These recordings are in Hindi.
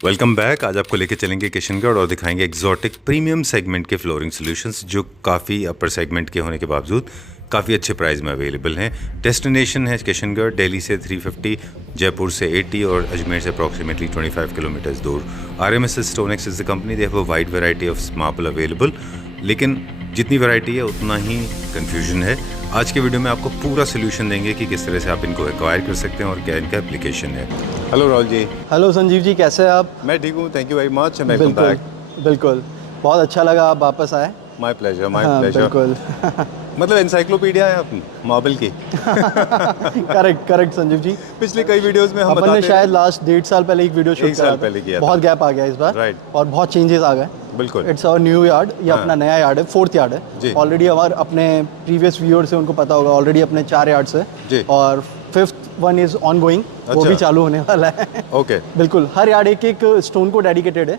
Welcome back. आज आपको लेके चलेंगे किशनगढ़ और दिखाएंगे एग्जॉटिक प्रीमियम सेगमेंट के फ्लोरिंग सॉल्यूशंस जो काफ़ी अपर सेगमेंट के होने के बावजूद काफ़ी अच्छे प्राइस में अवेलेबल हैं। डेस्टिनेशन है किशनगढ़, दिल्ली से 350, जयपुर से 80 और अजमेर से अप्रॉक्सीमेटली 25 किलोमीटर्स दूर। RMS Stonex is the company. They have a wide variety of marble available, लेकिन जितनी वैरायटी है उतना ही कन्फ्यूजन है। आज के वीडियो में आपको पूरा सोल्यूशन देंगे कि किस तरह से आप इनको एक्वायर कर सकते हैं और क्या इनका एप्लीकेशन है। हेलो राहुल जी। हेलो संजीव जी, कैसे हैं आप? मैं ठीक हूँ, thank you very much. Welcome back. बिल्कुल, बहुत अच्छा लगा आप वापस आए। My pleasure, my pleasure. बिल्कुल। मतलब एनसाइक्लोपीडिया है अपनी मार्बल की। करेक्ट संजीव जी। पिछले कई वीडियोस में हम अपन ने शायद लास्ट 1.5 साल पहले एक वीडियो शूट किया था। बहुत गैप आ गया इस बार, राइट, और बहुत चेंजेस आ गए। बिल्कुल। इट्स आवर न्यू यार्ड, ये अपना नया यार्ड है, 4th यार्ड है। ऑलरेडी हमारे अपने प्रीवियस व्यूअर्स हैं उनको पता होगा, ऑलरेडी अपने 4 यार्ड्स है और 5th one is on going, वो भी चालू होने वाला है। ओके, बिल्कुल। हर यार्ड एक स्टोन को डेडिकेटेड है।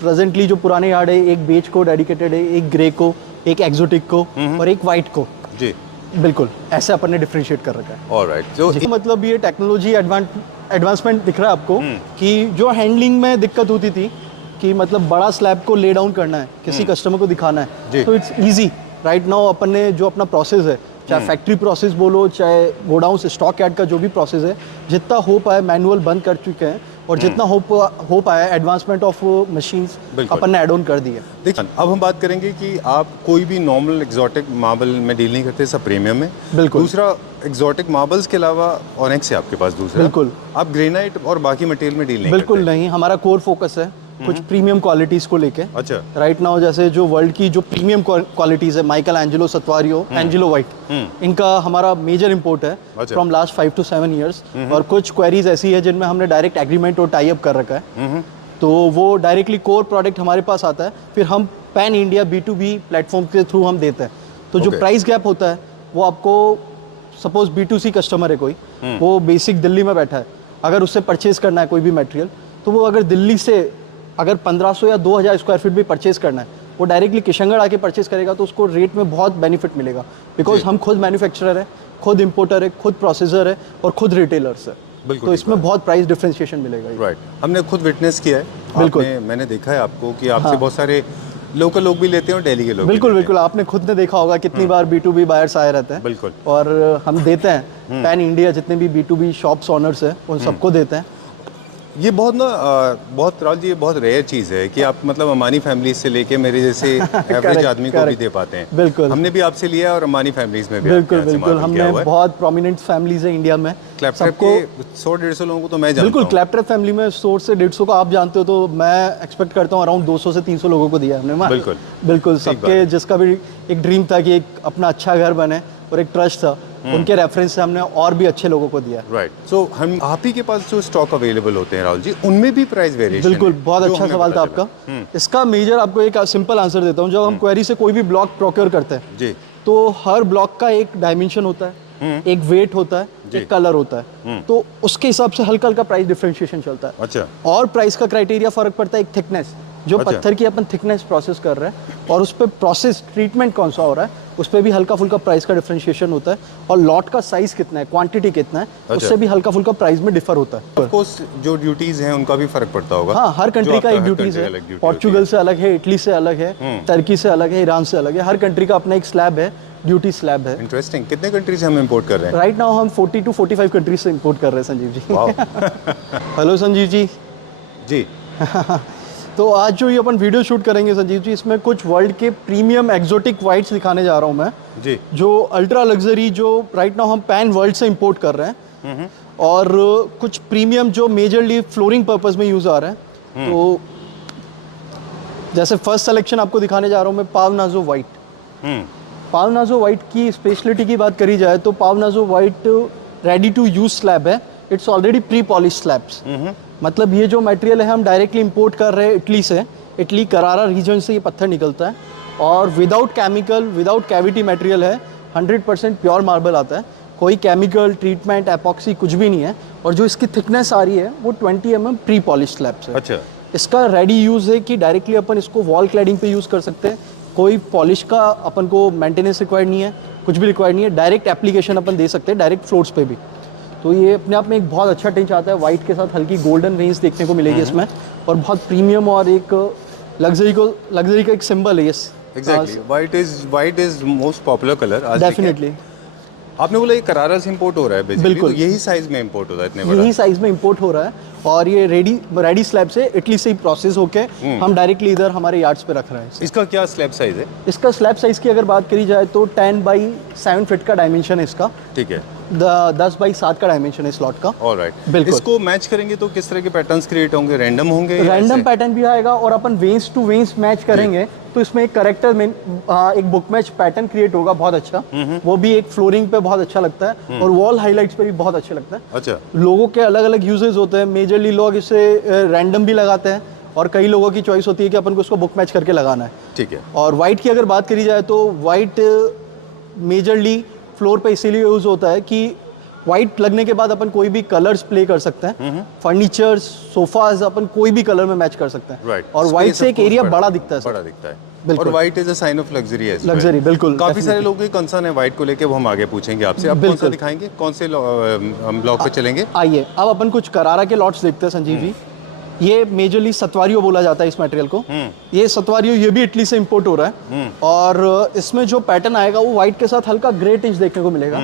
प्रेजेंटली जो पुराने यार्ड है, एक बेज को डेडिकेटेड है, एक ग्रे को, एक एक्सोटिक को और एक वाइट को। जी बिल्कुल, ऐसे अपन ने डिफरेंशिएट कर रखा है। ऑलराइट, जो मतलब ये टेक्नोलॉजी एडवांसमेंट दिख रहा है आपको कि जो हैंडलिंग में दिक्कत होती थी कि मतलब बड़ा स्लैब को ले डाउन करना है, किसी कस्टमर को दिखाना है, तो इट्स इजी। राइट नाउ अपन ने जो अपना प्रोसेस है, चाहे फैक्ट्री प्रोसेस बोलो, चाहे गोडाउन से स्टॉक यार्ड का जो भी प्रोसेस है, जितना हो पाए मैनुअल बंद कर चुके हैं और जितना हो पाया एडवांसमेंट ऑफ मशीन्स अपन ने एड ऑन कर दी है। देखिए, अब हम बात करेंगे कि आप कोई भी नॉर्मल एग्जॉटिक मार्बल में डील नहीं करते, सब प्रीमियम में। बिल्कुल। दूसरा, एग्जॉटिक मार्बल्स के अलावा ऑनेक्स है आपके पास दूसरा। बिल्कुल। आप ग्रेनाइट और बाकी मटेरियल में डील नहीं बिल्कुल करते? नहीं, हमारा कोर फोकस है कुछ प्रीमियम क्वालिटीज को लेके। अच्छा। राइट नाउ जैसे जो वर्ल्ड की जो प्रीमियम क्वालिटीज है, माइकल एंजेलो सत्वारियो, एंजेलो वाइट, इनका हमारा मेजर इंपोर्ट है फ्रॉम लास्ट 5 to 7 ईयर्स। और कुछ क्वेरीज ऐसी है जिनमें हमने डायरेक्ट एग्रीमेंट और टाई अप कर रखा है, तो वो डायरेक्टली कोर प्रोडक्ट हमारे पास आता है, फिर हम पैन इंडिया B2B प्लेटफॉर्म के थ्रू हम देते हैं। तो जो प्राइस गैप होता है वो आपको, सपोज B2C कस्टमर है कोई, वो बेसिक दिल्ली में बैठा है, अगर उससे परचेज करना है कोई भी मटेरियल, तो वो अगर दिल्ली से अगर 1500 या 2000 स्क्वायर फीट भी परचेज करना है, वो डायरेक्टली किशनगढ़ आके परचेज करेगा तो उसको रेट में बहुत बेनिफिट मिलेगा, बिकॉज हम खुद मैन्युफैक्चरर है, खुद इंपोर्टर है, खुद प्रोसेसर है और खुद रिटेलर्स है। तो इसमें बहुत प्राइस डिफरेंशिएशन मिलेगा। राइट, हमने खुद विटनेस किया है। बिल्कुल, मैंने देखा है आपको कि आपसे बहुत सारे लोकल लोग भी लेते हैं और दिल्ली के लोग। बिल्कुल, आपने खुद ने देखा होगा कितनी बार B2B बायर्स आए रहते हैं। बिल्कुल, और हम देते हैं पैन इंडिया जितने भी B2B शॉप्स ओनर्स हैं उन सबको देते हैं। ये बहुत राहुल जी, ये बहुत रेयर चीज़ है कि आप मतलब अमानी फैमिली से लेके मेरे जैसे एवरेज आदमी को भी दे पाते हैं। बिल्कुल, हमने भी आपसे लिया और अमानी फैमिलीज में भी। बिल्कुल, हमने बहुत प्रोमिनेंट फैमिलीज है इंडिया में। क्लैपट्रैप के 100-150 लोगों को तो मैं जानता हूं। बिल्कुल, क्लैपट्रैप फैमिली में 100 से 150 को आप जानते हो, तो मैं एक्सपेक्ट करता हूँ अराउंड 200 से 300 लोगों को दिया हमने। बिल्कुल, सबके जिसका भी एक ड्रीम था कि एक अपना अच्छा घर बने और एक ट्रस्ट था, उनके रेफरेंस से हमने और भी अच्छे लोगों को दिया। राइट, सो हम आप ही के पास जो स्टॉक अवेलेबल होते हैं राहुल जी, उनमें भी प्राइस वेरिएशन? बिल्कुल, बहुत अच्छा सवाल था आपका। इसका मेजर आपको एक सिंपल आंसर देता हूँ। जब हम क्वेरी से कोई भी ब्लॉक प्रोक्योर करते हैं जी, तो हर ब्लॉक का एक डायमेंशन होता है, एक वेट होता है, एक कलर होता है, तो उसके हिसाब से हल्का हल्का प्राइस डिफरेंशिएशन चलता है। अच्छा। और प्राइस का क्राइटेरिया फर्क पड़ता है, एक थिकनेस, जो पत्थर की अपन थिकनेस प्रोसेस कर रहे हैं और उस पर प्रोसेस ट्रीटमेंट कौन सा हो रहा है, उस पर भी हल्का फुल्का प्राइस का डिफरेंशिएशन होता है। और लॉट का साइज कितना है, क्वांटिटी कितना है, उससे भी हल्का फुल्का प्राइस में डिफर होता है। ऑफ कोर्स जो ड्यूटीज हैं उनका भी फर्क पड़ता होगा। हाँ, हर कंट्री का एक ड्यूटीज है। पोर्चुगल से अलग है, इटली से अलग है, टर्की से अलग है, ईरान से अलग है। हर कंट्री का अपना एक स्लैब है, ड्यूटी स्लैब है। इंटरेस्टिंग। कितने कंट्री से हम इंपोर्ट कर रहे हैं? राइट नाउ हम 40 to 45 कंट्री से इंपोर्ट कर रहे हैं संजीव जी। हेलो संजीव जी। जी। तो आज जो ये अपन वीडियो शूट करेंगे संजीव जी, इसमें कुछ वर्ल्ड के प्रीमियम एक्सोटिक वाइट्स दिखाने जा रहा हूँ मैं जी, जो अल्ट्रा लग्जरी, जो राइट नाउ हम पैन वर्ल्ड से इंपोर्ट कर रहे हैं, और कुछ प्रीमियम जो मेजरली फ्लोरिंग पर्पस में यूज आ रहे हैं। तो जैसे फर्स्ट सिलेक्शन आपको दिखाने जा रहा हूँ मैं, पावनाजो वाइट। पावनाजो वाइट की स्पेशलिटी की बात करी जाए तो Pavonazzo white ready to use slab है। It's already pre polish slabs. मतलब ये जो मटेरियल है हम डायरेक्टली इंपोर्ट कर रहे हैं इटली से। इटली करारा रीजन से ये पत्थर निकलता है और without chemical, without cavity material है। 100% प्योर मार्बल आता है, कोई केमिकल ट्रीटमेंट एपॉक्सी कुछ भी नहीं है। और जो इसकी थिकनेस आ रही है वो 20 mm प्री पॉलिश स्लैब्स है। अच्छा। इसका रेडी यूज़ है कि डायरेक्टली अपन इसको वॉल क्लैडिंग पे यूज़ कर सकते हैं। कोई पॉलिश का अपन को मेंटेनेंस रिक्वायर्ड नहीं है, कुछ भी रिक्वायर्ड नहीं है। डायरेक्ट एप्लीकेशन अपन दे सकते हैं डायरेक्ट फ्लोर्स पे भी। तो ये अपने आप में एक बहुत अच्छा टच आता है। वाइट के साथ हल्की गोल्डन रेंज देखने को मिलेगी इसमें। और बहुत प्रीमियम और एक लग्जरी का एक सिंबल है ये। Exactly, white is most popular colour आज। डेफिनेटली। आपने बोला ये करारा से इंपोर्ट हो रहा है बेसिकली, बिल्कुल। तो यही साइज में इंपोर्ट होता है, इतने बड़ा? यही साइज में इंपोर्ट हो रहा है और ये रेडी स्लैब से इटली से ही प्रोसेस होके हम डायरेक्टली इधर हमारे यार्ड्स पे रख रहे हैं। इसका क्या स्लैब साइज है? इसका स्लैब साइज की अगर बात करी जाए तो 10 बाई 7 फीट का डायमेंशन है इसका। ठीक है। 10 बाई 7 का डायमेंशन है स्लॉट का। ऑलराइट। बिल्कुल। इसको मैच करेंगे तो किस तरह के पैटर्न्स क्रिएट होंगे? रैंडम होंगे? रैंडम पैटर्न भी आएगा और अपन वेंस टू वेंस मैच करेंगे तो इसमें एक करेक्टर में एक बुक मैच पैटर्न क्रिएट होगा बहुत अच्छा। वो भी एक फ्लोरिंग पे बहुत अच्छा लगता है और वॉल हाइलाइट्स पे भी बहुत अच्छा लगता है। अच्छा। लोगों के अलग अलग यूजेस होते हैं, मेजरली लोग इसे रैंडम भी लगाते हैं और कई लोगों की चॉइस होती है कि अपन को उसको बुक मैच करके लगाना है। ठीक है। और वाइट की अगर बात करी जाए तो वाइट मेजरली फ्लोर पे इसीलिए यूज होता है कि वाइट लगने के बाद अपन कोई भी कलर्स प्ले कर सकते हैं। फर्नीचर्स, सोफाज अपन कोई भी कलर में मैच कर सकते हैं। राइट। और वाइट से एक एरिया बड़ा दिखता है। बड़ा दिखता है। और white is a sign of luxury है। लग्जरी, बिल्कुल। काफी सारे लोगों की कंसर्न है वाइट को लेके, वो हम आगे पूछेंगे आपसे। अब कौन सा दिखाएंगे, कौन से हम ब्लॉक पे चलेंगे? आइए अब अपन कुछ करारा के लॉट्स देखते हैं संजीव जी। ये मेजरली सतवारियो बोला जाता है इस मटेरियल को। ये सतवारियो ये भी इटली से इंपोर्ट हो रहा है और इसमें जो पैटर्न आएगा वो वाइट के साथ हल्का ग्रे टिंच देखने को मिलेगा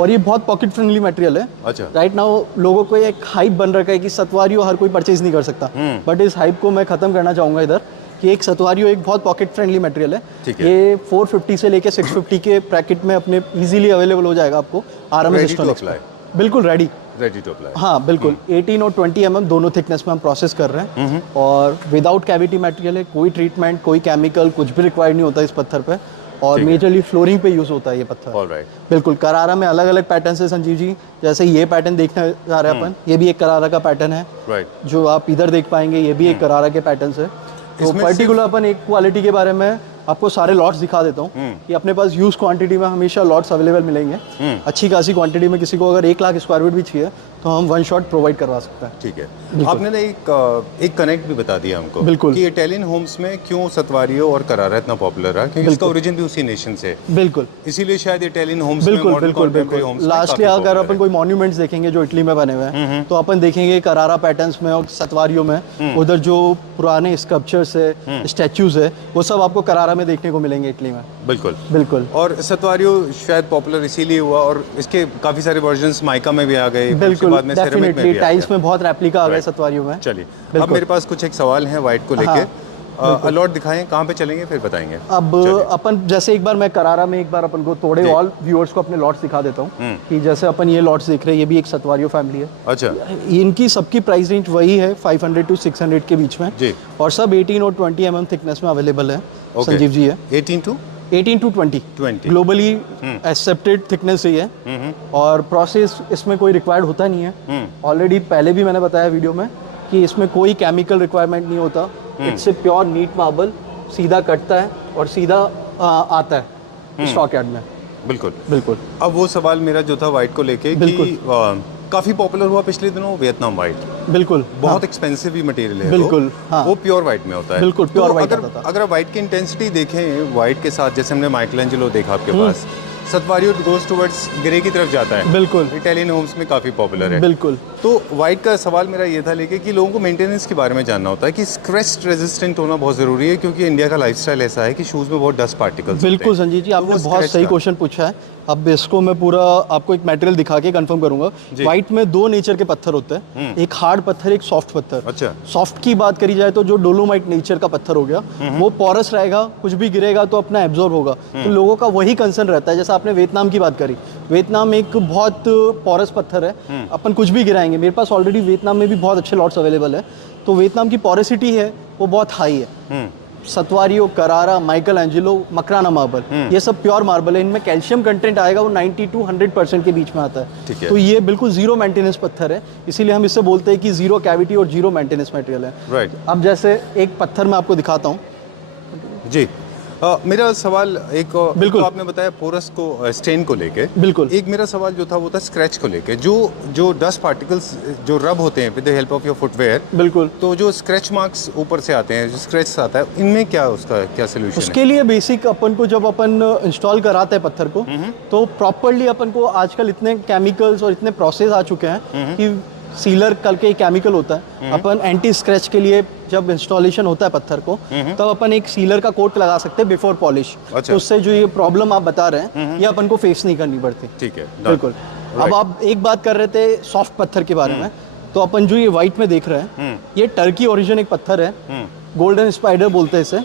और ये बहुत पॉकेट फ्रेंडली मटेरियल है। अच्छा। राइट नाउ लोगों को एक हाइप बन रखा है कि सतवारियो हर कोई परचेज नहीं कर सकता, बट इस हाइप को मैं खत्म करना चाहूंगा इधर कि एक सतवारियो एक बहुत पॉकेट फ्रेंडली मटेरियल है। ये 450 से लेके 650 के ब्रैकेट में अपने इजीली अवेलेबल हो जाएगा आपको आरएमएस स्टॉक्स पे। बिल्कुल रेडी टू अप्लाई। हाँ बिल्कुल। 18 और 20 mm दोनों थिकनेस में हम प्रोसेस कर रहे हैं और विदाउट कैविटी मटेरियल है, कोई ट्रीटमेंट, कोई केमिकल, कुछ भी रिक्वायर्ड नहीं होता इस पत्थर पे और मेजरली फ्लोरिंग पे यूज होता है ये पत्थर। ऑलराइट। बिल्कुल। करारा में अलग अलग पैटर्न है संजीव जी, जैसे ये पैटर्न देखने जा रहे हैं अपन, ये भी एक करारा का पैटर्न है। राइट। जो आप इधर देख पाएंगे ये भी एक करारा के पैटर्न है। तो पर्टिकुलर अपन एक क्वालिटी के बारे में आपको सारे लॉट्स दिखा देता हूँ कि अपने पास यूज क्वांटिटी में हमेशा लॉट्स अवेलेबल मिलेंगे। अच्छी खासी क्वांटिटी में किसी को अगर 1 लाख स्क्वायर फीट भी चाहिए तो हम 1 शॉट प्रोवाइड करवा सकते हैं। ठीक है। आपने ना एक कनेक्ट भी बता दिया हमको। बिल्कुल। कि इटालियन होम्स में क्यों सतवारियो और करारा इतना पॉपुलर है, क्योंकि इसका ओरिजिन भी उसी नेशन से। बिल्कुल। इसीलिए शायद इटालियन होम्स में बिल्कुल मॉडर्न बिल्कुल कॉन्टेम्परेरी बिल्कुल। होम्स लास्टली अगर अपन कोई मॉन्यूमेंट्स देखेंगे जो इटली में बने हुए हैं तो अपन देखेंगे करारा पैटर्न्स में और सतवारियो में उधर जो पुराने स्कल्पचर्स है, स्टैच्यूज है, वो सब आपको करारा में देखने को मिलेंगे इटली में। बिल्कुल बिल्कुल। और सतवारियो शायद पॉपुलर इसीलिए हुआ और इसके काफी सारे वर्जन्स माइका में भी आ गए। बिल्कुल। बाद में सेरेमिक में भी टाइल्स में बहुत रेप्लिका आ गए सतवारियो में। चलिए अब मेरे पास कुछ एक सवाल है वाइट को लेके। अलॉट दिखाएं, कहाँ पे चलेंगे फिर बताएंगे। अब अपन जैसे एक बार मैं करारा में एक बार अपन को थोड़े ऑल व्यूअर्स को अपने लॉट्स दिखा देता हूँ कि जैसे अपन ये लॉट्स देख रहे हैं, ये भी एक सतवारियो फैमिली है। अच्छा। इनकी सबकी प्राइस रेंज वही है 500 to 600 के बीच में जी। और सब 18 और 20 mm थिकनेस में अवेलेबल है। संजीव जी है 18 to 20 ग्लोबली एक्सेप्टेड थिकनेस ही है और प्रोसेस इसमें कोई रिक्वायर्ड होता नहीं है। ऑलरेडी पहले भी मैंने बताया वीडियो में कि इसमें कोई केमिकल रिक्वायरमेंट नहीं होता। इससे प्योर नीट मार्बल सीधा कटता है और सीधा आता है स्टॉक यार्ड में। बिल्कुल बिल्कुल। अब वो सवाल मेरा जो था वाइट को लेके कि काफी पॉपुलर हुआ पिछले दिनों वियतनाम वाइट। बिल्कुल। बहुत एक्सपेंसिव भी मटेरियल है। बिल्कुल। वो प्योर वाइट में होता है। बिल्कुल प्योर वाइट आता था। अगर वाइट की इंटेंसिटी देखें वाइट के साथ, जैसे हमने माइकलएंजेलो देखा आपके पास, सतवारियो गोज टुवर्ड्स ग्रे की तरफ जाता है। बिल्कुल। इटालियन होम्स में काफी पॉपुलर है। बिल्कुल। तो वाइट का सवाल मेरा ये था लेके कि लोगों को मेंटेनेंस के बारे में जानना होता है कि स्क्रैच रेजिस्टेंट होना बहुत जरूरी है, क्योंकि इंडिया का लाइफस्टाइल ऐसा है कि शूज में बहुत डस्ट पार्टिकल्स। बिल्कुल संजीव जी, आपने बहुत सही क्वेश्चन पूछा है। अब इसको मैं पूरा आपको एक मटेरियल दिखा के कंफर्म करूंगा। वाइट में 2 नेचर के पत्थर होते हैं, एक हार्ड पत्थर, एक सॉफ्ट पत्थर। अच्छा। सॉफ्ट की बात करी जाए तो जो डोलोमाइट नेचर का पत्थर हो गया, वो पोरस रहेगा, कुछ भी गिरेगा तो अपना एब्जॉर्ब होगा। तो लोगों का वही कंसर्न रहता है। जैसा आपने वियतनाम की बात करी, वियतनाम एक बहुत पोरस पत्थर है, अपन कुछ भी गिराएंगे। मेरे पास ऑलरेडी वियतनाम में भी बहुत अच्छे लॉट्स अवेलेबल है, तो वियतनाम की पोरेसिटी है वो बहुत हाई है। सतवारियो, करारा, माइकल एंजेलो, मकराना मार्बल, ये सब प्योर मार्बल है। इनमें कैल्शियम कंटेंट आएगा वो 90 to 100% के बीच में आता है। तो ये बिल्कुल जीरो मेंटेनेंस पत्थर है, इसीलिए हम इससे बोलते हैं कि जीरो कैविटी और जीरो मेंटेनेंस मटेरियल है। राइट। अब जैसे एक पत्थर मैं आपको दिखाता हूँ जी। मेरा सवाल एक बिल्कुल। तो आपने बताया पोरस को, स्टेन को लेके। बिल्कुल। एक मेरा सवाल जो था वो था स्क्रैच को लेके, जो डस्ट पार्टिकल्स जो रब होते हैं with the help of your footwear. बिल्कुल। तो जो स्क्रैच मार्क्स ऊपर से आते हैं, जो स्क्रैच आता है, इनमें क्या उसका क्या सोल्यूशन है? उसके लिए बेसिक अपन को जब अपन इंस्टॉल कराते हैं पत्थर को, तो प्रॉपरली अपन को आजकल इतने केमिकल्स और इतने प्रोसेस आ चुके हैं कि सीलर करके एक केमिकल होता है, अपन एंटी स्क्रैच के लिए जब इंस्टॉलेशन होता है पत्थर को तब अपन एक सीलर का कोट लगा सकते हैं बिफोर पॉलिश। तो उससे जो ये प्रॉब्लम आप बता रहे हैं ये अपन को फेस नहीं करनी पड़ती। ठीक है, बिल्कुल। अब आप एक बात कर रहे थे सॉफ्ट पत्थर के बारे में, तो अपन जो ये व्हाइट में देख रहे हैं ये टर्की ओरिजिन एक पत्थर है, गोल्डन स्पाइडर बोलते हैं इसे,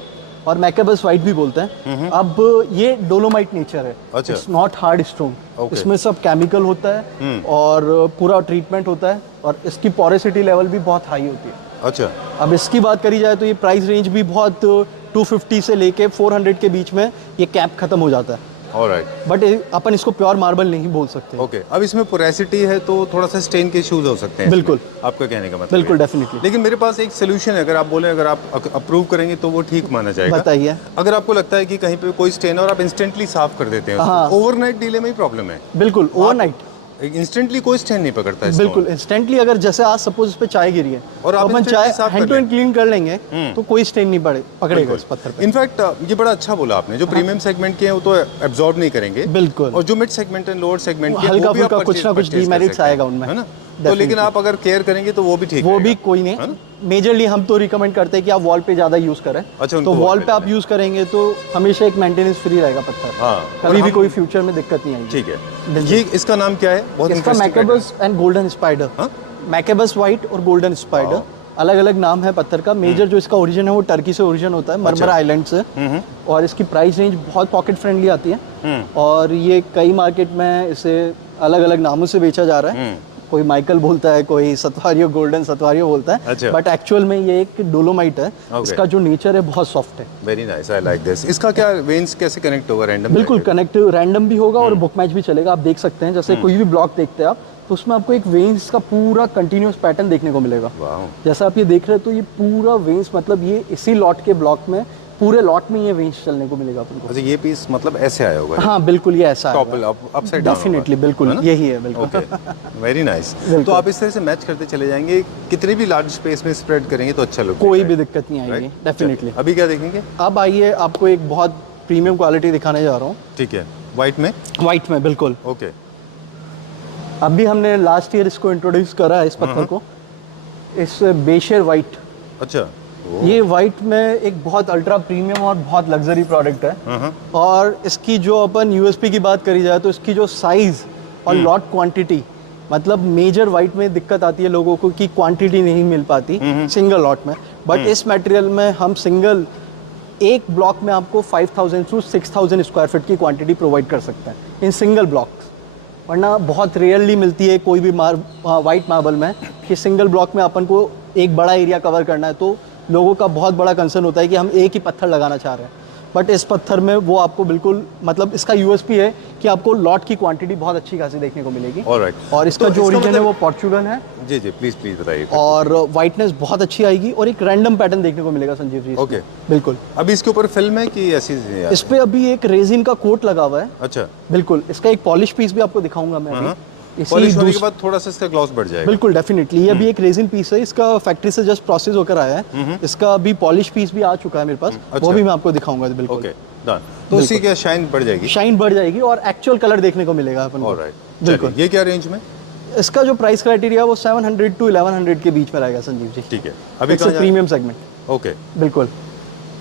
और मैकेबस व्हाइट भी बोलते हैं। अब ये डोलोमाइट नेचर है, इट्स नॉट हार्ड स्टोन, इसमें सब केमिकल होता है और पूरा ट्रीटमेंट होता है और इसकी पोरेसिटी लेवल भी बहुत हाई होती है। अच्छा, अब इसकी बात करी जाए तो ये प्राइस रेंज भी बहुत 250 से लेके 400 के बीच में ये कैप खत्म हो जाता है। ऑलराइट, बट अपन इसको प्योर मार्बल नहीं बोल सकते। ओके, अब इसमें पोरेसिटी है तो थोड़ा सा स्टेन के इश्यूज हो सकते हैं। बिल्कुल, आपका कहने का मतलब बिल्कुल डेफिनेटली। लेकिन मेरे पास एक सोल्यूशन है, अगर आप बोलें, अगर आप अप्रूव करेंगे तो वो ठीक माना जाएगा। बताइए। अगर आपको लगता है कि कहीं पे कोई स्टेन और आप इंस्टेंटली साफ कर देते हैं, ओवरनाइट डिले में ही प्रॉब्लम है। बिल्कुल, ओवरनाइट इंस्टेंटली कोई स्टेन नहीं पकड़ता है। बिल्कुल इंस्टेंटली, अगर जैसे आज सपोज इस पे चाय गिरी है और अपन चाय हैंड टू हैंड क्लीन कर लेंगे तो कोई स्टेन नहीं पकड़ेगा इस पत्थर पे। इनफैक्ट ये बड़ा अच्छा बोला आपने, जो प्रीमियम सेगमेंट के हैं वो तो एब्जॉर्ब नहीं करेंगे। बिल्कुल। और जो mid segment and lower segment के हल्का फुल्का कुछ ना कुछ डीमेरिट्स आएगा उनमें, है ना? तो लेकिन आप अगर केयर करेंगे तो वो भी ठीक है, वो भी कोई नहीं। मेजरली हम तो रिकमेंड करते हैं कि आप वॉल पे ज्यादा यूज करें। अच्छा, तो वॉल पे आप यूज करेंगे तो हमेशा एक मेंटेनेंस फ्री रहेगा पत्थर। कभी भी कोई फ्यूचर में दिक्कत नहीं आएगी। ठीक है। ये इसका नाम क्या है? बहुत इसका मैकेबस एंड गोल्डन स्पाइडर। मैकेबस व्हाइट और गोल्डन स्पाइडर अलग अलग नाम है पत्थर का। मेजर जो इसका ओरिजिन है वो टर्की से ओरिजिन होता है, मरमरा आइलैंड से। और इसकी प्राइस रेंज बहुत पॉकेट फ्रेंडली आती है और ये कई मार्केट में इसे अलग अलग नामों से बेचा जा रहा है। कोई माइकल बोलता है, कोई सतवारियो, गोल्डन सतवारियो बोलता है, बट एक्चुअल में ये एक डोलोमाइट है। इसका जो नेचर है बहुत सॉफ्ट है। Very nice, I like this. इसका क्या वेन्स कैसे कनेक्ट होगा? रैंडम? बिल्कुल कनेक्ट रैंडम भी होगा और बुक मैच भी चलेगा। आप देख सकते हैं जैसे कोई भी ब्लॉक देखते हैं आप तो उसमें आपको एक वेन्स का पूरा कंटिन्यूअस पैटर्न देखने को मिलेगा। जैसा आप ये देख रहे हैं तो ये पूरा वेन्स, मतलब ये इसी लॉट के ब्लॉक में पूरे लॉट में ये वेन्स चलने को मिलेगा अपन को। अच्छा, ये पीस मतलब ऐसे आया होगा? हाँ बिल्कुल, ये ऐसा टॉप अपसाइड डाउन डेफिनेटली, बिल्कुल यही है। बिल्कुल, वेरी नाइस। तो आप इस तरह से मैच करते चले जाएंगे, कितने भी लार्ज स्पेस में स्प्रेड करेंगे तो अच्छा लुक, कोई भी दिक्कत नहीं आएगी। डेफिनेटली। अभी क्या देखेंगे? अब आइए, आपको एक बहुत प्रीमियम क्वालिटी दिखाने जा रहा हूँ। ठीक है, व्हाइट में? व्हाइट में, बिल्कुल। ओके। अभी हमने लास्ट ईयर इसको इंट्रोड्यूस करा है, इस पत्थर को, इस बेशर व्हाइट। अच्छा, ये व्हाइट में एक बहुत अल्ट्रा प्रीमियम और बहुत लग्जरी प्रोडक्ट है। और इसकी जो अपन यूएसपी की बात करी जाए तो इसकी जो साइज और लॉट क्वांटिटी, मतलब मेजर व्हाइट में दिक्कत आती है लोगों को कि क्वांटिटी नहीं मिल पाती सिंगल लॉट में, बट इस मटेरियल में हम सिंगल एक ब्लॉक में आपको 5000 टू 6000 स्क्वायर फीट की क्वांटिटी प्रोवाइड कर सकते हैं इन सिंगल ब्लॉक। वरना बहुत रेयरली मिलती है कोई भी वाइट मार्बल में कि सिंगल ब्लॉक में अपन को एक बड़ा एरिया कवर करना है, तो लोगों का बहुत बड़ा कंसर्न होता है कि हम एक ही पत्थर लगाना चाह रहे हैं। बट इस पत्थर में वो आपको बिल्कुल, मतलब इसका यूएसपी है कि आपको लॉट की क्वांटिटी बहुत अच्छी खासी देखने को मिलेगी। और इसका जो ओरिजिन है वो पोर्चुगल है। जी जी, प्लीज प्लीज बताइए। और वाइटनेस बहुत अच्छी आएगी और एक रैंडम पैटर्न देखने को मिलेगा संजीव जी। ओके, बिल्कुल। अभी इसके ऊपर फिल्म है कि ऐसी? इस पे अभी एक रेजिन का कोट लगा हुआ है। अच्छा, बिल्कुल। इसका एक पॉलिश पीस भी आपको दिखाऊंगा मैं अभी। पॉलिश होने के बाद थोड़ा सा इसका ग्लॉस बढ़ जाएगा। बिल्कुल डेफिनेटली। ये अभी एक रेजिन पीस है, इसका फैक्ट्री से जस्ट प्रोसेस होकर आया है। इसका अभी पॉलिश पीस भी आ चुका है मेरे पास। वो भी मैं आपको दिखाऊंगा। बिल्कुल। Okay, done. तो उसकी क्या शाइन बढ़ जाएगी? शाइन बढ़ जाएगी और एक्चुअल कलर देखने को मिलेगा अपन को। ऑलराइट, बिल्कुल। ये क्या रेंज में? इसका जो प्राइस क्राइटेरिया वो 700 टू 1100 के बीच में रहेगा संजीव जी। ठीक है, अभी कहाँ प्रीमियम सेगमेंट। ओके, बिल्कुल।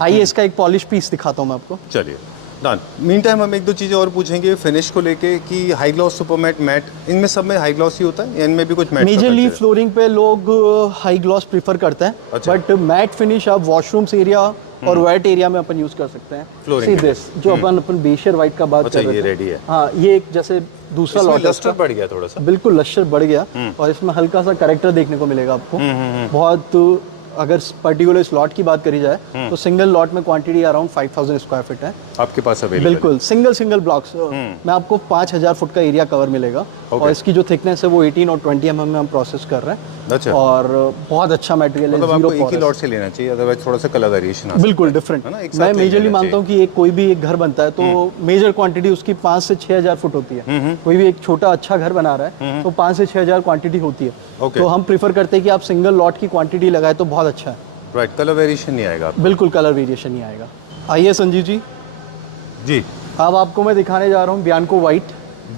आइए इसका एक पॉलिश पीस दिखाता हूँ मैं आपको। चलिए, डन। मीन टाइम हम एक दो चीज़ें और पूछेंगे फिनिश को लेके कि high gloss, super matte, matte, इनमें सब में हाई ग्लॉस ही होता है या इनमें भी कुछ मैट? मेजरली फ्लोरिंग पे लोग हाई ग्लॉस प्रीफर करते हैं। अच्छा। बट मैट फिनिश आप वॉशरूम्स एरिया और वेट एरिया में अपन यूज कर सकते हैं। फ्लोरिंग दिस जो अपन बेशर व्हाइट का बात कर रहे थे। ये रेडी है। हाँ, ये एक जैसे दूसरा लॉट, लस्टर बढ़ गया थोड़ा सा। बिल्कुल, लस्टर बढ़ गया और इसमें हल्का सा कैरेक्टर देखने को मिलेगा आपको। बहुत, अगर पर्टिकुलर स्लॉट की बात करी जाए तो सिंगल लॉट में क्वांटिटी अराउंड 5000 स्क्वायर फीट है आपके पास अवेलेबल। बिल्कुल, सिंगल ब्लॉक्स में आपको 5000 फुट का एरिया कवर मिलेगा। और इसकी जो थिकनेस है वो 18 और 20 mm में हम प्रोसेस कर रहे हैं। अच्छा। और बहुत अच्छा मटेरियल है। मतलब आपको एक ही लॉट से लेना चाहिए, अदरवाइज थोड़ा सा कलर वेरिएशन आ सकता है। बिल्कुल डिफरेंट। मैं मेजरली मानता हूँ कि एक कोई भी एक घर बनता है तो मेजर क्वांटिटी उसकी 5 से 6000 फुट होती है। कोई भी एक छोटा अच्छा घर बना रहा है तो 5 से 6000 क्वांटिटी होती है। तो हम प्रीफर करते हैं कि आप सिंगल लॉट की क्वांटिटी लगाए तो बहुत अच्छा है। राइट, कलर वेरिएशन नहीं आएगा? बिल्कुल, कलर वेरिएशन नहीं आएगा। आइए संजीव जी। जी, अब आपको मैं दिखाने जा रहा हूँ बियांको व्हाइट।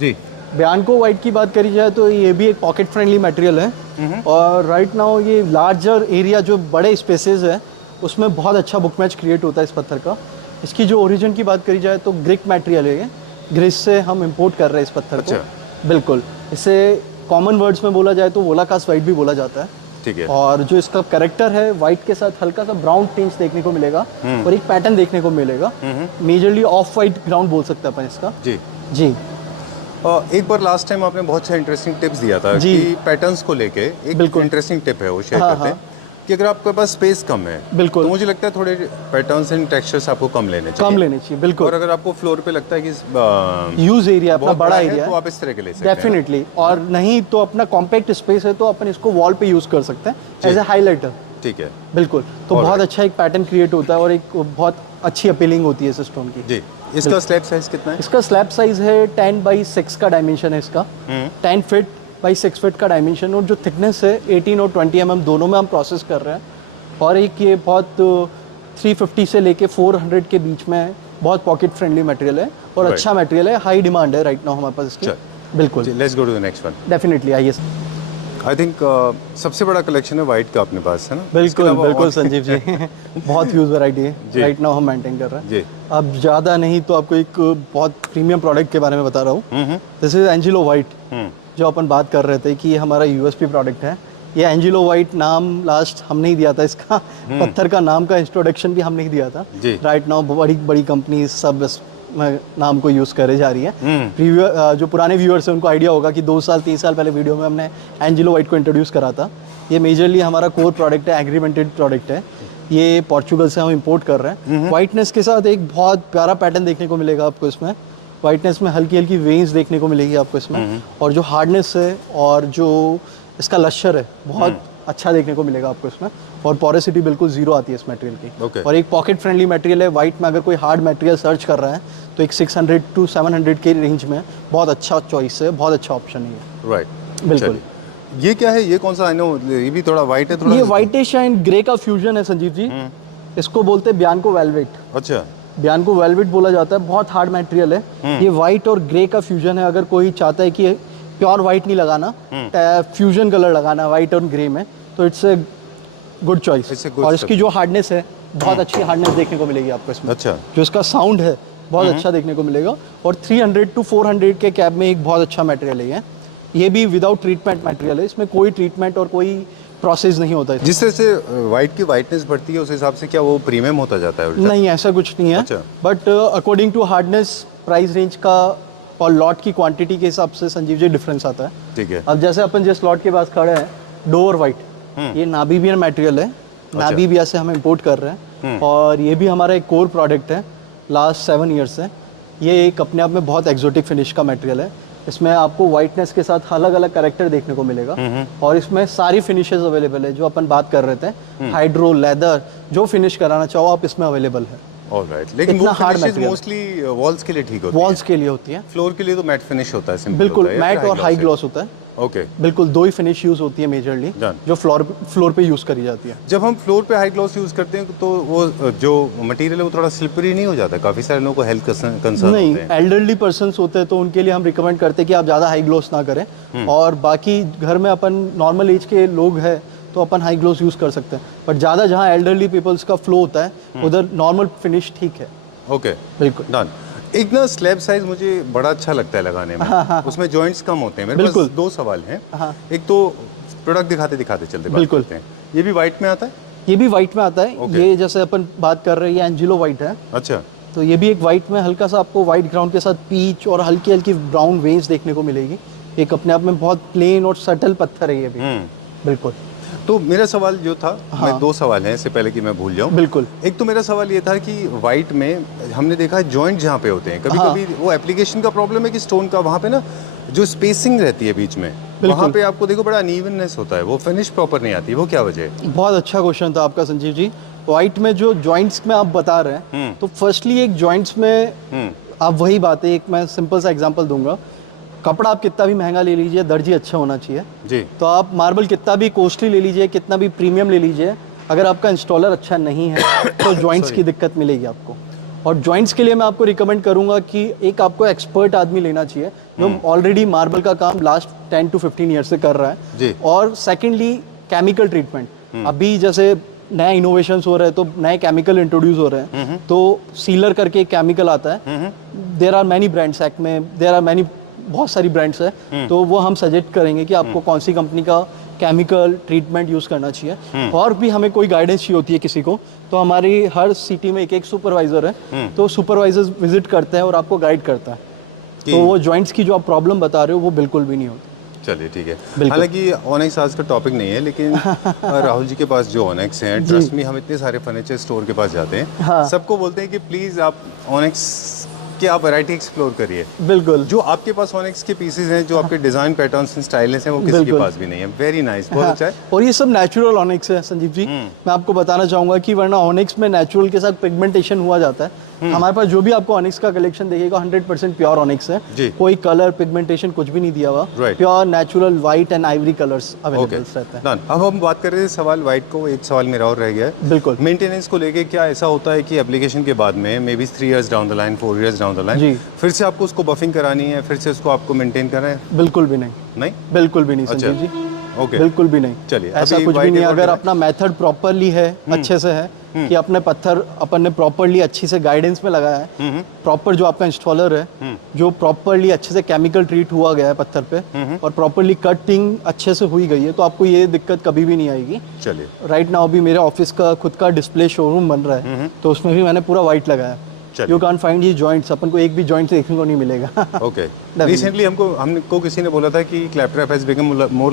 जी। बियांको वाइट की बात करी जाए तो ये भी एक पॉकेट फ्रेंडली मटेरियल है और राइट नाउ ये लार्जर एरिया जो बड़े स्पेसेस है उसमें बहुत अच्छा बुक मैच क्रिएट होता है इस पत्थर का। इसकी जो ओरिजिन की बात करी जाए तो ग्रीक मटेरियल है ये, ग्रीस से हम इंपोर्ट कर रहे हैं इस पत्थर को। बिल्कुल, इसे कॉमन वर्ड्स में बोला जाए तो वोलाकास्ट वाइट भी बोला जाता है। ठीक है। और जो इसका कैरेक्टर है वाइट के साथ हल्का सा ब्राउन टिंच देखने को मिलेगा और एक पैटर्न देखने को मिलेगा। मेजरली ऑफ वाइट ग्राउंड बोल सकते हैं अपन इसका। जी जी। एक बार लास्ट टाइम आपने बहुत सारे इंटरेस्टिंग टिप्स दिया था कि पैटर्न्स को लेके एक इंटरेस्टिंग टिप है वो शेयर करते हैं कि अगर आपके पास स्पेस कम है बिल्कुल तो मुझे लगता है थोड़े पैटर्न्स एंड टेक्सचर्स आपको कम लेने चाहिए। बिल्कुल। और अगर आपको फ्लोर पे लगता है कि यूज एरिया अपना बड़ा एरिया तो आप इस तरह के ले सकते हैं डेफिनेटली। और नहीं तो अपना कॉम्पैक्ट स्पेस है तो अपन इसको वॉल पे यूज कर सकते हैं एज ए हाईलाइटर। ठीक है। बिल्कुल, तो बहुत अच्छा एक पैटर्न क्रिएट होता है और एक बहुत अच्छी अपीलिंग होती है इस स्टोन की। जी। इसका स्लैब साइज कितना है? इसका स्लैब साइज है 10x6 का डायमेंशन है इसका। 10 फीट बाई 6 फीट का डायमेंशन और जो थिकनेस है 18 और 20 mm दोनों में हम प्रोसेस कर रहे हैं। और एक ये बहुत 350 से लेके 400 के बीच में बहुत पॉकेट फ्रेंडली मटेरियल है और अच्छा मटेरियल है, हाई डिमांड है राइट नाउ हमारे पास इसकी। बिल्कुल। Let's go to the next one. Definitely आइए। आई थिंक सबसे बड़ा कलेक्शन है वाइट का अपने पास, है ना? बिल्कुल बिल्कुल संजीव जी बहुत ह्यूज वैरायटी है राइट नाउ हम मेंटेन कर रहे हैं जी। अब ज़्यादा नहीं तो आपको एक बहुत प्रीमियम प्रोडक्ट के बारे में बता रहा हूँ। दिस इज एंजिलो वाइट, जो अपन बात कर रहे थे कि ये हमारा यूएसपी प्रोडक्ट है। ये एंजिलो वाइट नाम लास्ट हमने ही दिया था इसका, पत्थर का नाम का इंट्रोडक्शन भी हमने ही दिया था। राइट नाउ बड़ी बड़ी कंपनी सब नाम को यूज़ करे जा रही है। जो पुराने व्यूअर्स हैं उनको आइडिया होगा कि 2 साल 3 साल पहले वीडियो में हमने एंजिलो वाइट को इंट्रोड्यूस करा था। ये मेजरली हमारा कोर प्रोडक्ट है, एग्रीमेंटेड प्रोडक्ट है। ये पोर्चुगल से हम इंपोर्ट कर रहे हैं। वाइटनेस के साथ एक बहुत प्यारा पैटर्न देखने को मिलेगा आपको इसमें। वाइटनेस में हल्की हल्की वेन्स देखने को मिलेगी आपको इसमें और जो हार्डनेस है और जो इसका लश्चर है बहुत अच्छा देखने को मिलेगा आपको इसमें। और पोरेसिटी बिल्कुल जीरो आती है इस मटेरियल की। और एक पॉकेट फ्रेंडली मटेरियल है। वाइट में अगर कोई हार्ड मटेरियल सर्च कर रहा है तो एक 600 to 700 के रेंज में बहुत अच्छा चॉइस है, बहुत अच्छा ऑप्शन है। राइट। बिल्कुल। ये क्या है? ये कौन सा? आई नो ये भी थोड़ा वाइट है, थोड़ा ये व्हाइटिश एंड ग्रे का फ्यूजन है संजीव जी। इसको बोलते हैं बियांको वेलवेट। अच्छा। बियांको वेलवेट बोला जाता है, बहुत हार्ड मटेरियल है। ये व्हाइट और ग्रे का फ्यूजन है। अगर कोई चाहता है कि प्योर व्हाइट नहीं लगाना, फ्यूजन कलर लगाना व्हाइट और ग्रे में, तो इट्स ए गुड चॉइस। और इसकी जो हार्डनेस है बहुत अच्छी हार्डनेस देखने को मिलेगी आपको इसमें। अच्छा। जो इसका साउंड है बहुत अच्छा देखने को मिलेगा। और 300 to 400 के कैब में एक बहुत अच्छा मटेरियल है ये भी विदाउट ट्रीटमेंट मटेरियल है। इसमें कोई ट्रीटमेंट और कोई प्रोसेस नहीं होता है। जिस तरह से वाइट की वाइटनेस बढ़ती है उस हिसाब से क्या वो प्रीमियम होता जाता है? नहीं, ऐसा कुछ नहीं है। But according to hardness, price range का और लॉट की क्वांटिटी के हिसाब से संजीव जी डिफरेंस आता है। ठीक है। अब जैसे अपन जिस लॉट के पास खड़े हैं डोवर वाइट, ये नामीबियन मटेरियल है। नामीबिया से हम इंपोर्ट कर रहे हैं और ये भी हमारा एक कोर प्रोडक्ट है लास्ट 7 ईयर्स से। ये एक अपने आप में बहुत एक्जोटिक फिनिश का मटेरियल है। इसमें आपको वाइटनेस के साथ अलग अलग कैरेक्टर देखने को मिलेगा और इसमें सारी फिनिशेस अवेलेबल है जो अपन बात कर रहे थे। हाइड्रो, लेदर, जो फिनिश कराना चाहो आप इसमें अवेलेबल है। ऑलराइट। लेकिन वो फिनिशेस मोस्टली वॉल्स के लिए ठीक होती है। वॉल्स के लिए होती है। फ्लोर के लिए तो मैट फिनिश होता है, सिंपल बिल्कुल मैट और हाई ग्लॉस होता है। ओके। बिल्कुल 2 ही फिनिश यूज होती है मेजरली जो फ्लोर पे यूज करी जाती है। जब हम फ्लोर पे हाई ग्लॉस यूज करते हैं तो वो जो मटेरियल है वो थोड़ा स्लिपरी नहीं हो जाता? काफी सारे लोगों को हेल्थ कंसर्न नहीं, होते हैं। एल्डरली पर्सन्स होते हैं तो उनके लिए हम रिकमेंड करते हैं कि आप ज़्यादा हाई ग्लॉस ना करें। और बाकी घर में अपन नॉर्मल एज के लोग हैं तो अपन हाई ग्लॉस यूज कर सकते हैं। बट ज़्यादा जहाँ एल्डरली पीपल्स का फ्लो होता है उधर नॉर्मल फिनिश ठीक है। ओके, बिल्कुल डन। एक ना स्लैब साइज मुझे बड़ा अच्छा लगता है लगाने में। उसमें जॉइंट्स कम होते हैं। मेरे पास 2 सवाल हैं। एक तो प्रोडक्ट दिखाते दिखाते चलते बिल्कुल। ये भी वाइट में आता है? ये भी वाइट में आता है। ये जैसे अपन बात कर रहे हैं ये एंजिलो वाइट है। अच्छा। तो ये भी एक वाइट में हल्का सा आपको वाइट ग्राउंड के साथ पीच और हल्की हल्की ब्राउन वेन्स देखने को मिलेगी। एक अपने आप में बहुत प्लेन और सटल पत्थर है ये भी। बिल्कुल। तो मेरा सवाल जो था, मैं 2 सवाल हैं इससे पहले कि मैं भूल जाऊं। बिल्कुल। एक तो मेरा सवाल ये था कि वाइट में हमने देखा है जॉइंट जहाँ पे होते हैं, कभी कभी वो एप्लीकेशन का प्रॉब्लम है कि स्टोन का वहाँ पे ना जो स्पेसिंग रहती है बीच में, वहाँ पे आपको देखो बड़ा अनइवननेस होता है, वो फिनिश प्रॉपर नहीं आती। वो क्या वजह है? बहुत अच्छा क्वेश्चन था आपका संजीव जी। वाइट में जो जॉइंट्स में आप बता रहे हैं तो फर्स्टली एक जॉइंट्स में आप वही बात है, एक मैं सिंपल सा एग्जांपल दूंगा। कपड़ा आप कितना भी महंगा ले लीजिए, दर्जी अच्छा होना चाहिए जी। तो आप मार्बल कितना भी कॉस्टली ले लीजिए, कितना भी प्रीमियम ले लीजिए, अगर आपका इंस्टॉलर अच्छा नहीं है तो जॉइंट्स की दिक्कत मिलेगी आपको। और जॉइंट्स के लिए मैं आपको रिकमेंड करूंगा कि एक आपको एक्सपर्ट आदमी लेना चाहिए जो ऑलरेडी मार्बल का काम लास्ट 10 to 15 ईयर से कर रहा है जी। और सेकेंडली केमिकल ट्रीटमेंट। अभी जैसे नया इनोवेशंस हो रहे हैं तो नए केमिकल इंट्रोड्यूस हो रहे हैं, तो सीलर करके एक केमिकल आता है। There are many brands, Acme, there are many, बहुत सारी ब्रांड्स है, तो वो हम सजेस्ट करेंगे कि आपको कौन सी कंपनी का केमिकल ट्रीटमेंट यूज़ करना चाहिए। और भी हमें कोई गाइडेंस चाहिए होती है किसी को, तो हमारी हर सिटी में एक एक सुपरवाइज़र है, तो सुपरवाइजर्स विजिट करते हैं और आपको गाइड करता है, तो वो जॉइंट्स की जो आप प्रॉब्लम बता रहे हो वो बिल्कुल भी नहीं होती। चलिए ठीक है। हालांकि ऑनेक्स आज का टॉपिक नहीं है, लेकिन राहुल जी के पास जो ऑनेक्स हैं, ट्रस्ट मी, हम इतने सारे फर्नीचर स्टोर के पास जाते हैं, हाँ। सबको बोलते हैं कि प्लीज़ आप ऑनेक्स कि आप वैरायटी एक्सप्लोर करिए। बिल्कुल, जो आपके पास ऑनेक्स के पीसेस हैं, जो आपके डिजाइन पैटर्न्स एंड स्टाइल्स हैं, वो किसी के पास भी नहीं है। वेरी नाइस, बहुत अच्छा है। और ये सब नेचुरल ऑनेक्स है संजीव जी। मैं आपको बताना चाहूंगा कि वरना ऑनेक्स में नेचुरल के साथ पिगमेंटेशन हुआ जाता है। हमारे पास जो भी आपको ऑनेक्स का कलेक्शन देखिएगा 100% प्योर ऑनेक्स है, कोई कलर पिगमेंटेशन कुछ भी नहीं दिया हुआ, pure natural white and Ivory colours available रहते हैं। अब हम बात कर रहे थे सवाल व्हाइट को, एक सवाल मेरा और रह गया है। बिल्कुल, मेंटेनेंस को लेके क्या ऐसा होता है कि एप्लीकेशन के बाद में may be 3 years down the line, 4 years down the line, फिर से आपको उसको बफिंग करानी है, फिर से उसको आपको मेंटेन करना है? बिल्कुल भी नहीं, नहीं, बिल्कुल भी नहीं संजीव जी। ओके, बिल्कुल भी नहीं। चलिए, ऐसा कुछ भी नहीं। अगर अपना मेथड प्रॉपरली है, अच्छे से है कि अपने पत्थर अपन ने प्रॉपरली अच्छी से गाइडेंस में लगाया है, प्रॉपर जो आपका इंस्टॉलर है जो प्रॉपरली अच्छे से केमिकल ट्रीट हुआ गया है पत्थर पे, और प्रॉपरली कटिंग अच्छे से हुई गई है, तो आपको ये दिक्कत कभी भी नहीं आएगी। चलिए, राइट नाउ भी मेरे ऑफिस का खुद का डिस्प्ले शोरूम बन रहा है, तो उसमें भी मैंने पूरा व्हाइट लगाया। यू कैन फाइंड ये जॉइंट्स, अपन को एक भी जॉइंट देखने को नहीं मिलेगा। ओके, रिसेंटली हमको किसी ने बोला था कि Claptrap has become more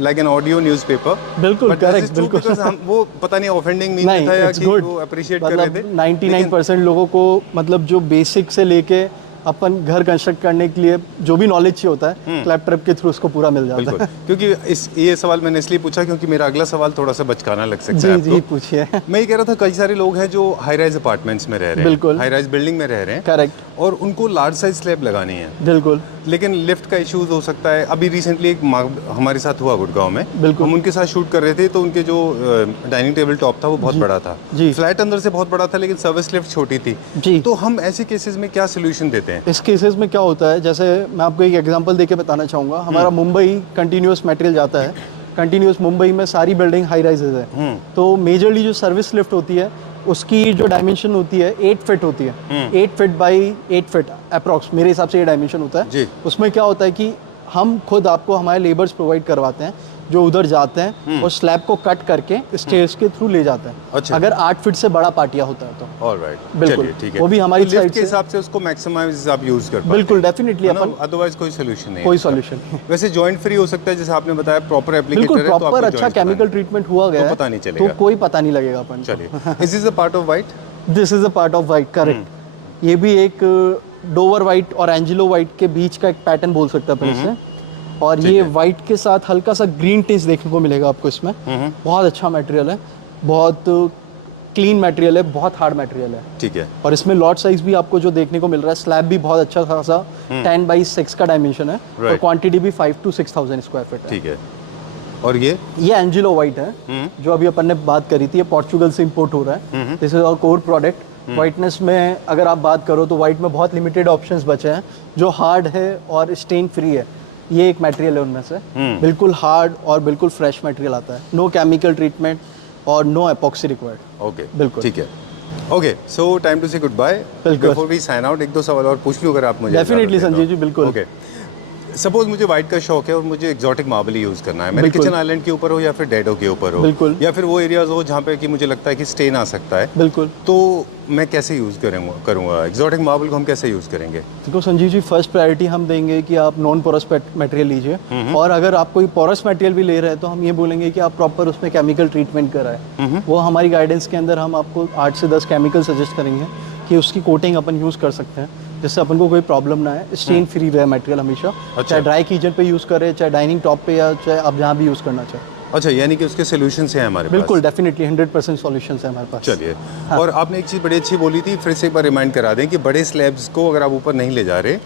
like an audio newspaper। बिल्कुल करेक्ट, बिल्कुल। हम वो पता नहीं ऑफेंडिंग नहीं था या कि वो अप्रिशिएट कर रहे थे। 99% लोगों को मतलब जो बेसिक से लेके अपन घर कंस्ट्रक्ट करने के लिए जो भी नॉलेज चाहिए होता है, क्लैपट्रैप के थ्रू उसको पूरा मिल जाता है। क्योंकि ये सवाल मैंने इसलिए पूछा क्योंकि मेरा अगला सवाल थोड़ा सा बचकाना लग सकता है आपको। जी पूछिए। मैं ये कह रहा था, कई सारे लोग हैं जो हाई राइज अपार्टमेंट्स में रह रहे हैं, बिल्कुल, हाई राइज बिल्डिंग में रह रहे हैं, करेक्ट, और उनको लार्ज साइज स्लैब लगानी है, बिल्कुल, लेकिन लिफ्ट का इश्यूज हो सकता है। अभी रिसेंटली एक हमारे साथ हुआ गुड़गांव में, बिल्कुल, हम उनके साथ शूट कर रहे थे, तो उनके जो डाइनिंग टेबल टॉप था वो बहुत बड़ा था, फ्लैट अंदर से बहुत बड़ा था, लेकिन सर्विस लिफ्ट छोटी थी जी। तो हम ऐसे केसेस में क्या सोल्यूशन देते हैं? इस केसेस में क्या होता है, जैसे मैं आपको एक एग्जांपल देके बताना चाहूँगा। हमारा मुंबई कंटिन्यूस मटेरियल जाता है, कंटिन्यूस मुंबई में सारी बिल्डिंग हाई राइजेज है, तो मेजरली जो सर्विस लिफ्ट होती है उसकी जो डायमेंशन होती है 8 फीट होती है, 8 फीट बाई 8 फीट अप्रॉक्स, मेरे हिसाब से ये डायमेंशन होता है। उसमें क्या होता है कि हम खुद आपको हमारे लेबर्स प्रोवाइड करवाते हैं जो उधर जाते हैं और स्लैब को कट करके स्टेयर्स के थ्रू ले जाते हैं। अच्छा। अगर 8 फीट से बड़ा पाटिया होता है तो ऑलराइट, बिल्कुल ठीक है, वो भी हमारी लिफ्ट के हिसाब से उसको मैक्सिमाइज आप यूज कर पाते हैं। बिल्कुल, डेफिनेटली अपन, अदरवाइज कोई सोल्यूशन नहीं, कोई सोल्यूशन। वैसे जॉइंट फ्री हो सकता है, जैसे आपने बताया, प्रॉपर एप्लीकेटर है, तो प्रॉपर अच्छा केमिकल ट्रीटमेंट हुआ गया है, पता नहीं चलेगा, तो कोई पता नहीं लगेगा अपन। चलिए, this is a part of white, this is a part of white, correct. ये भी एक डोवर व्हाइट और एंजेलो व्हाइट के बीच का एक पैटर्न बोल सकते हैं अपन इसे, और ये व्हाइट के साथ हल्का सा ग्रीन टेस्ट देखने को मिलेगा आपको इसमें। बहुत अच्छा मटेरियल है, बहुत क्लीन मटेरियल है, बहुत हार्ड मटेरियल है, ठीक है। और इसमें लॉट साइज भी आपको जो देखने को मिल रहा है, स्लैब भी बहुत अच्छा खासा 10x6 का डायमेंशन है, और क्वांटिटी भी 5 to 6,000 स्क्वायर फीट है, ठीक है। और ये एंजेलो व्हाइट है, जो अभी अपन ने बात करी थी, ये पोर्चुगल से इंपोर्ट हो रहा है। This is our core product. Whiteness में अगर आप बात करो तो व्हाइट में बहुत लिमिटेड ऑप्शंस बचे हैं जो हार्ड है और स्टेन फ्री है। ये एक मटेरियल है उनमें से, बिल्कुल हार्ड और बिल्कुल फ्रेश मटेरियल आता है, नो केमिकल ट्रीटमेंट और नो एपॉक्सी रिक्वायर्ड। ओके, बिल्कुल, ठीक है। Okay, so time to say goodbye. Before we sign out, एक दो सवाल और पूछ लूं अगर आप मुझे। डेफिनेटली संजीव जी, बिल्कुल। ओके, सपोज मुझे व्हाइट का शौक है और मुझे एक्सोटिक मार्बल ही यूज़ करना है, मेरे किचन आइलैंड के ऊपर हो या फिर डेडो के ऊपर हो, बिल्कुल, या फिर वो एरियाज हो जहाँ पे कि मुझे लगता है कि स्टेन आ सकता है, बिल्कुल, तो मैं कैसे यूज़ करूँगा एक्सोटिक मार्बल को? हम कैसे यूज़ करेंगे? देखो संजीव जी, फर्स्ट प्रायोरिटी हम देंगे कि आप नॉन पोरस मटेरियल लीजिए, और अगर आप कोई पोरस मटेरियल भी ले रहे हैं तो हम ये बोलेंगे कि आप प्रॉपर उसमें केमिकल ट्रीटमेंट कराएं। वो हमारी गाइडेंस के अंदर हम आपको 8 से 10 केमिकल सजेस्ट करेंगे कि उसकी कोटिंग अपन यूज़ कर सकते हैं, जिससे अपन को कोई प्रॉब्लम ना है, स्टेन फ्री रहे मटेरियल हमेशा। अच्छा। चाहे ड्राई किचन पे यूज़ करें, चाहे डाइनिंग टॉप पे, या चाहे आप जहाँ भी यूज़ करना चाहें। अच्छा, यानी कि उसके सॉल्यूशंस हैं हमारे पास? बिल्कुल, डेफिनेटली 100% सॉल्यूशंस हैं हमारे पास। चलिए, और आपने एक चीज़ बड़ी अच्छी बोली थी, फिर से एक बार रिमाइंड करा दें कि बड़े स्लैब्स को अगर आप ऊपर नहीं ले जा रहे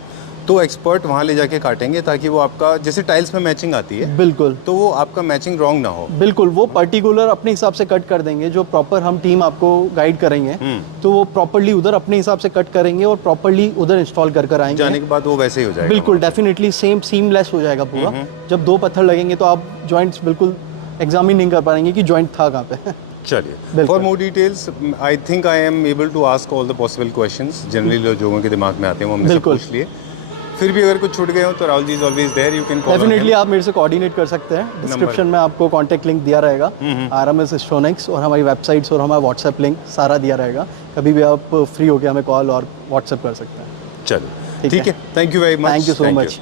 तो एक्सपर्ट वहाँ ले जाके काटेंगे ताकि वो आपका, जैसे टाइल्स में मैचिंग आती है, बिल्कुल, तो वो आपका मैचिंग रॉन्ग ना हो। बिल्कुल, वो पर्टिकुलर अपने हिसाब से कट कर देंगे, जो प्रॉपर हम टीम आपको गाइड करेंगे, तो वो प्रॉपरली उधर अपने हिसाब से कट करेंगे और प्रॉपरली उधर इंस्टॉल कर आएंगे। जाने के बाद वो वैसे ही हो जाएगा। बिल्कुल, डेफिनेटली सेम सीमलेस हो जाएगा पूरा। जब 2 पत्थर लगेंगे तो आप जॉइंट्स बिल्कुल एग्जामिन नहीं कर पाएंगे कि जॉइंट था कहाँ पे। चलिए, for more details I think I am able to ask all the possible questions generally लोगों के दिमाग में आते हैं, वो हमने सब पूछ लिए। फिर भी अगर कुछ छूट गए हो तो Rahul ji is always there, you can call. Definitely आप मेरे से कोऑर्डिनेट कर सकते हैं। डिस्क्रिप्शन में आपको कांटेक्ट लिंक दिया रहेगा, RMS इलेक्ट्रॉनिक्स, और हमारी वेबसाइट्स और हमारा व्हाट्सएप लिंक सारा दिया रहेगा। कभी भी आप फ्री होकर हमें कॉल और व्हाट्सएप कर सकते हैं। चलो ठीक है, thank you very much. Thank you so much.